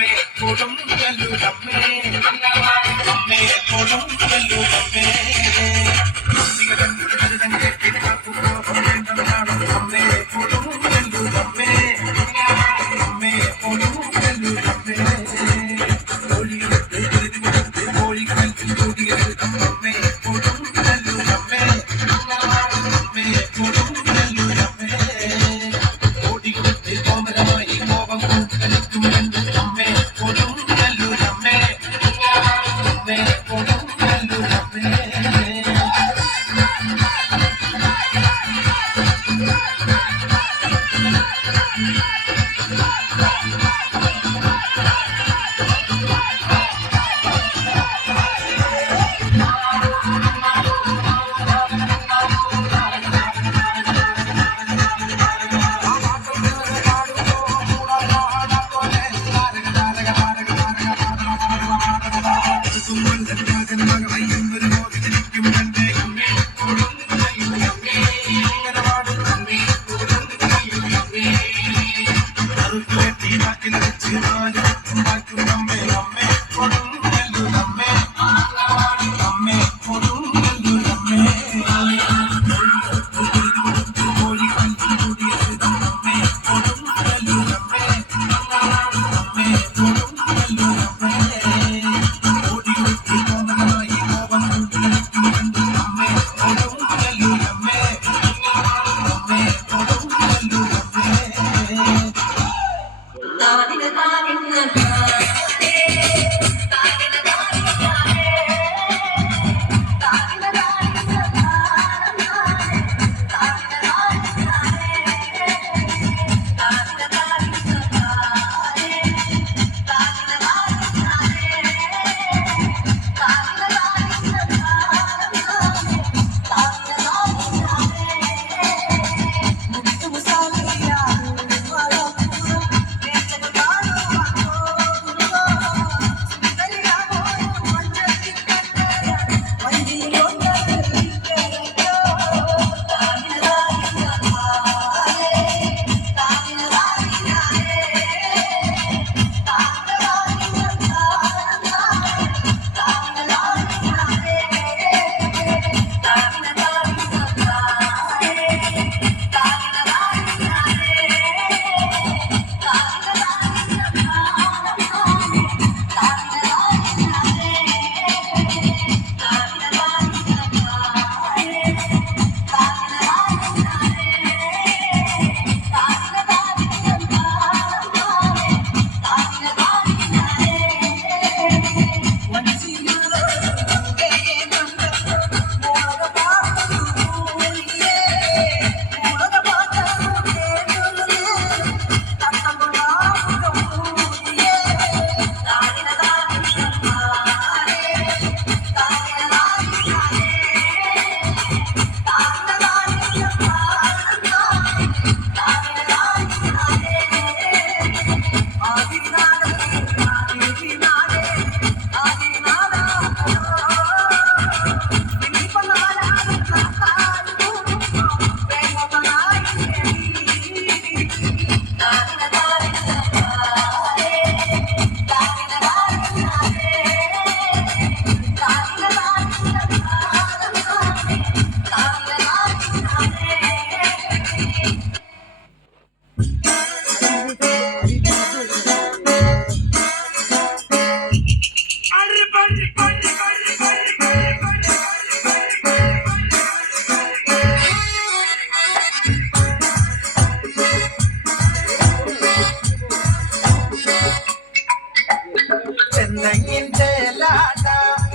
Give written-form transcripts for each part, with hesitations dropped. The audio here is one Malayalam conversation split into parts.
അമ്മേ കൊടുങ്ങല്ലൂരമ്മേ അമ്മേ കൊടുങ്ങല്ലൂരമ്മേ അമ്മേ കൊടുങ്ങല്ലൂരമ്മേ അമ്മേ കൊടുങ്ങല്ലൂരമ്മേ കോഴിക്കൽപ്പിൽ കൂടിയത് അമ്മേ കൊടുങ്ങല്ലൂരമ്മേ അമ്മേ കൊടുങ്ങല്ലൂരമ്മേ ഓടികൊടുത്ത് കോമരമായി കോപം കൊണ്ട് കളിക്കും എൻ്റെ അമ്മേ കൊടുങ്ങല്ലൂരമ്മേ അമ്മേ കൊടുങ്ങല്ലൂരമ്മേ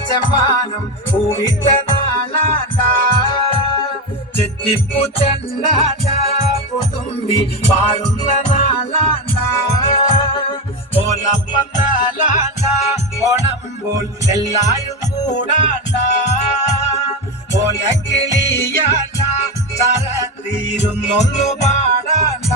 ചെമ്മാനം പൂവിട്ട നാളാണ്ട ചെത്തിപ്പൂ ചെണ്ടാണ്ട പുതുമ്പി പാടുന്ന നാളാണ്ട ഓലപ്പന്തലാണ്ട ഓണമ്പോൾ എല്ലാരും കൂടാണ്ട ഓലക്കിളിയാണ്ട ചരത്തിരുന്നൊന്നു പാടാണ്ട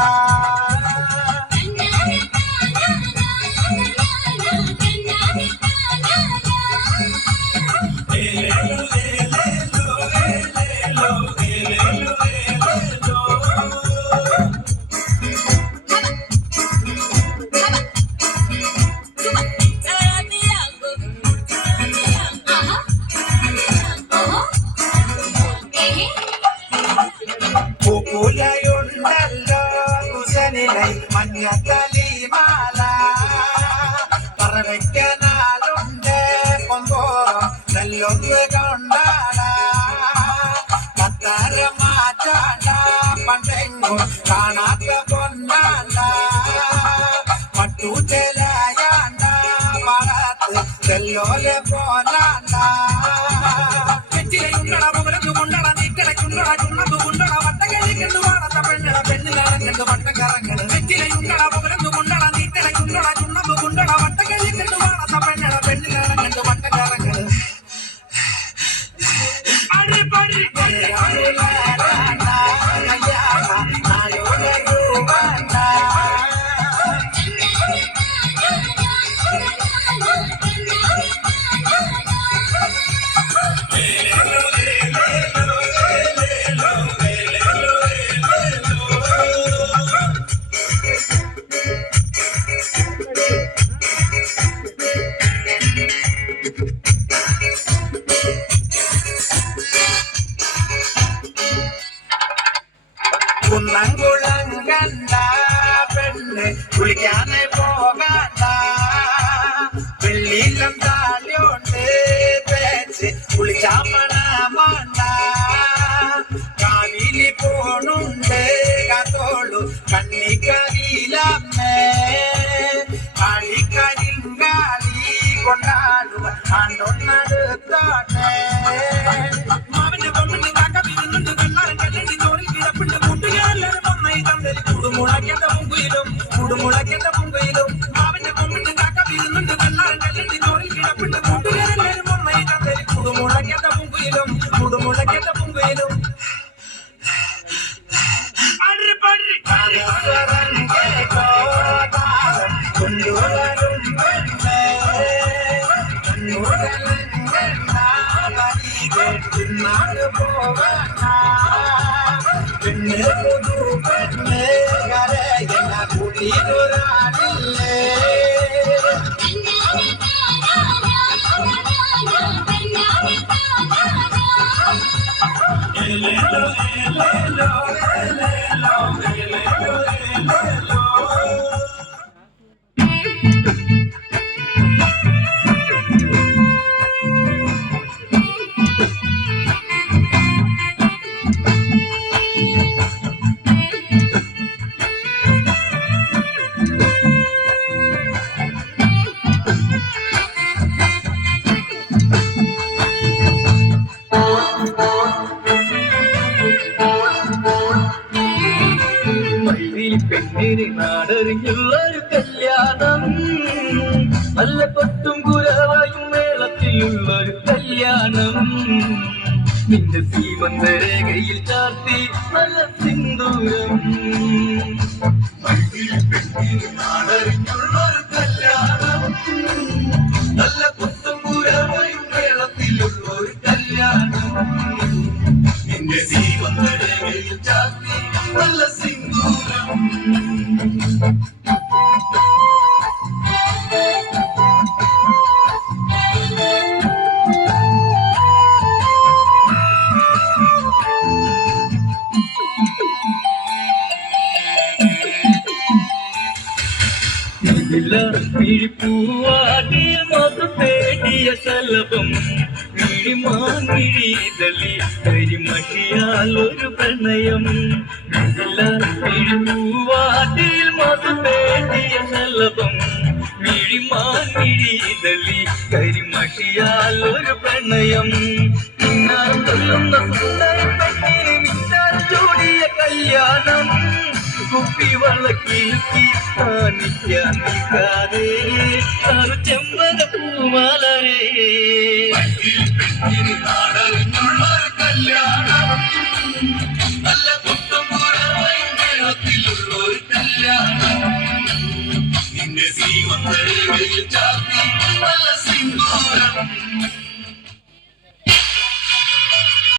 മഞ്ഞത്തലിമാല പറവയ്ക്കനാലുണ്ട് കൊമ്പോറം നെല്ലൊന്ന് കൊണ്ടാട കത്തരമാറ്റാണ്ട പണ്ടെങ്ങും കാണാത്ത പൊന്നാണ്ട പട്ടുചെലയാണ്ട വളത്ത് നെല്ലോലെ പോലാണ്ട വെറ്റിലയുണ്ടട മുകളു കൊണ്ടട നീക്കടക്കുണ്ടട ചുണ്ണതു കൊണ്ടട വട്ടകഴി കണ്ടു വാടത്ത പെണ്ണട പെണ്ണിലാണ് കണ്ടു വട്ടം കറങ്ങണ് വെറ്റിലയുണ്ടട മുകളു കൊണ്ടട നീക്കടക്കുണ്ടട ചുണ്ണതു കൊണ്ടട വട്ടകഴി കണ്ടു വാടത്ത പെണ്ണട പെണ്ണിലാണ് കണ്ടു വട്ടം കറങ്ങണ് കുന്നംകുളം കണ്ട പെണ്ണ് കുളിക്കാനെ പോകണ്ട വെള്ളിയിലും താളിയോണ്ട് തേച്ച് കുളിച്ചാമണമാണ്ട കാവിലി പോണുണ്ട് കാത്തോളു കണ്ണിക്കരിയിലമ്മേ കളിക്കരിങ്കാലി കൊണ്ടാടുക ആണ്ടൊന്നടുത്തോട്ടെ മാവിന്റെ പൊണ്ണിന് കാക്ക വീഴുന്നുണ്ട് വെള്ളാരം കല്ലണ്ടി ചോറിൽ കിടപ്പുണ്ട് കൂട്ടുകാരെല്ലാരും നന്നായി തന്തരി കുടുമുളയ്ക്കേണ്ട പൊങ്കയിലും മാവിന്റെ പൊണ്ണിന് കാക്ക വീഴുന്നുണ്ട് വെള്ളാരം കല്ലണ്ടി ചോറിൽ കിടപ്പുണ്ട് കൂട്ടുകാരെല്ലാരും നന്നായി തന്തരി കുടുമുളയ്ക്കേണ്ട പൊങ്കയിലും നാട് പോവണ്ട പെണ്ണ് പുതു പെണ്ണ് കരയന കുളിരാടില്ലേ പെണ്ണിന് നാടറിഞ്ഞുള്ളൊരു കല്യാണം നല്ല കൊട്ടും കുരവായും മേളത്തിലുള്ളൊരു കല്യാണം നിന്റെ സീമന്തരേഖയിൽ ചാർത്തി നല്ല സിന്ദൂരം പെണ്ണിന് നാടറിഞ്ഞുള്ളൊരു കല്യാണം നല്ല കൊട്ടും കുരവായും മേളത്തിലുള്ളൊരു കല്യാണം നിന്റെ സീമന്തരേഖയിൽ ചാർത്തി നല്ല സിന്ദൂരം പിഴിപ്പൂവാടിയ മധു തേടിയ ശലഭം കിഴിമാങ്ങിഴിതളി കരിമഷിയാൽ ഒരു പ്രണയം പിഴിപ്പൂവാടിയിൽ മധു തേടിയ ശലഭം കിഴിമാങ്ങിഴിതളി കരിമഷിയാൽ ഒരു പ്രണയം കൊല്ലുന്ന സുന്ദര പെണ്ണിന് മിന്നാൽ ചൂടിയ കല്യാണം കുപ്പി വളക്കിലുക്കി കാണിക്കാൻ നിൽക്കാതെ ചെമ്പക പൂമാലരേ നാടറിഞ്ഞുള്ളൊരു കല്യാണം നല്ല കുട്ടമ്പുറത്തിലുള്ളൊരു കല്യാണം നിന്റെ സീമന്തരയിൽ ചാർത്തി നല്ല സിന്ദൂരം